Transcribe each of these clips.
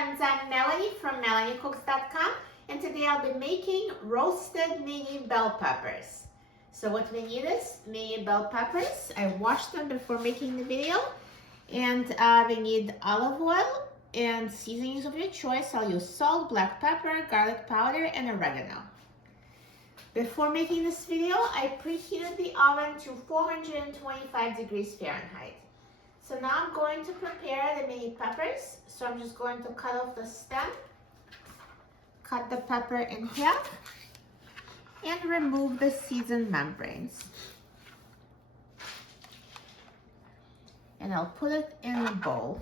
friends, I'm Melanie from melaniecooks.com, and today I'll be making roasted mini bell peppers. So what we need is mini bell peppers. I washed them before making the video, and we need olive oil and seasonings of your choice. I'll use salt, black pepper, garlic powder, and oregano. Before making this video, I preheated the oven to 425 degrees Fahrenheit. So now I'm going to prepare the mini peppers. So I'm just going to cut off the stem, cut the pepper in half, and remove the seeds and membranes. And I'll put it in a bowl.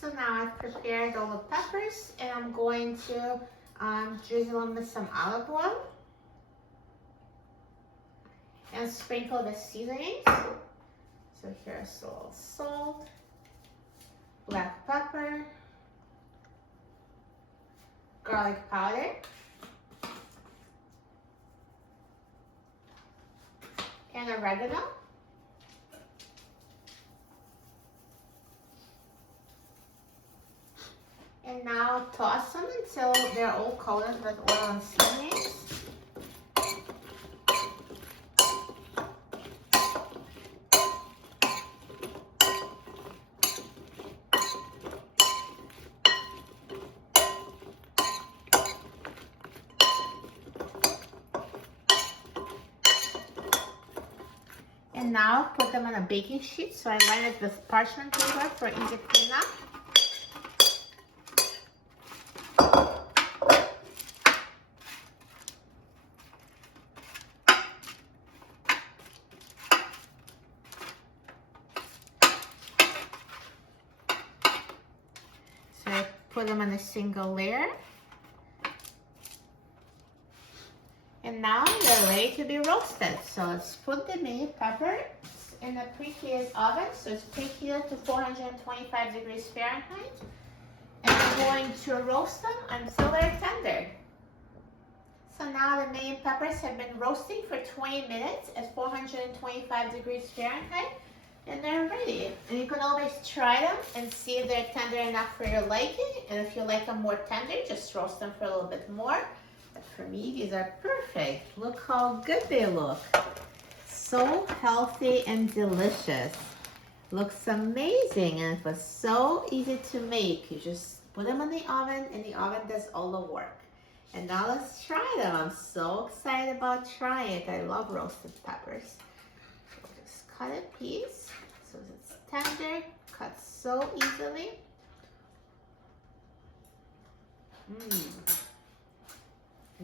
So now I've prepared all the peppers, and I'm going to drizzle them with some olive oil and sprinkle the seasonings. So here's a little salt, black pepper, garlic powder, and oregano. And now toss them until they're all coated with oil and seasonings. And now put them on a baking sheet. So I line it with parchment paper for easy cleanup. So I put them on a single layer. And now they're ready to be roasted. So let's put the mini peppers in a preheated oven. So it's preheated to 425 degrees Fahrenheit. And I'm going to roast them until they're tender. So now the mini peppers have been roasting for 20 minutes at 425 degrees Fahrenheit. And they're ready. And you can always try them and see if they're tender enough for your liking. And if you like them more tender, just roast them for a little bit more. But for me, these are perfect. Look how good they look. So healthy and delicious. Looks amazing, and it was so easy to make. You just put them in the oven, and the oven does all the work. And now let's try them. I'm so excited about trying it. I love roasted peppers. So just cut a piece so it's tender, cut so easily.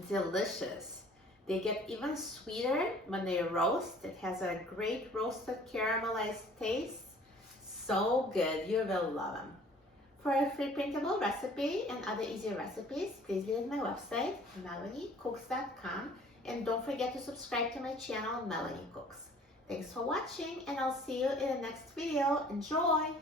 Delicious. They get even sweeter when they roast. It has a great roasted caramelized taste. So good. You will love them. For a free printable recipe and other easy recipes, please visit my website, melaniecooks.com, and don't forget to subscribe to my channel, Melanie Cooks. Thanks for watching, and I'll see you in the next video. Enjoy!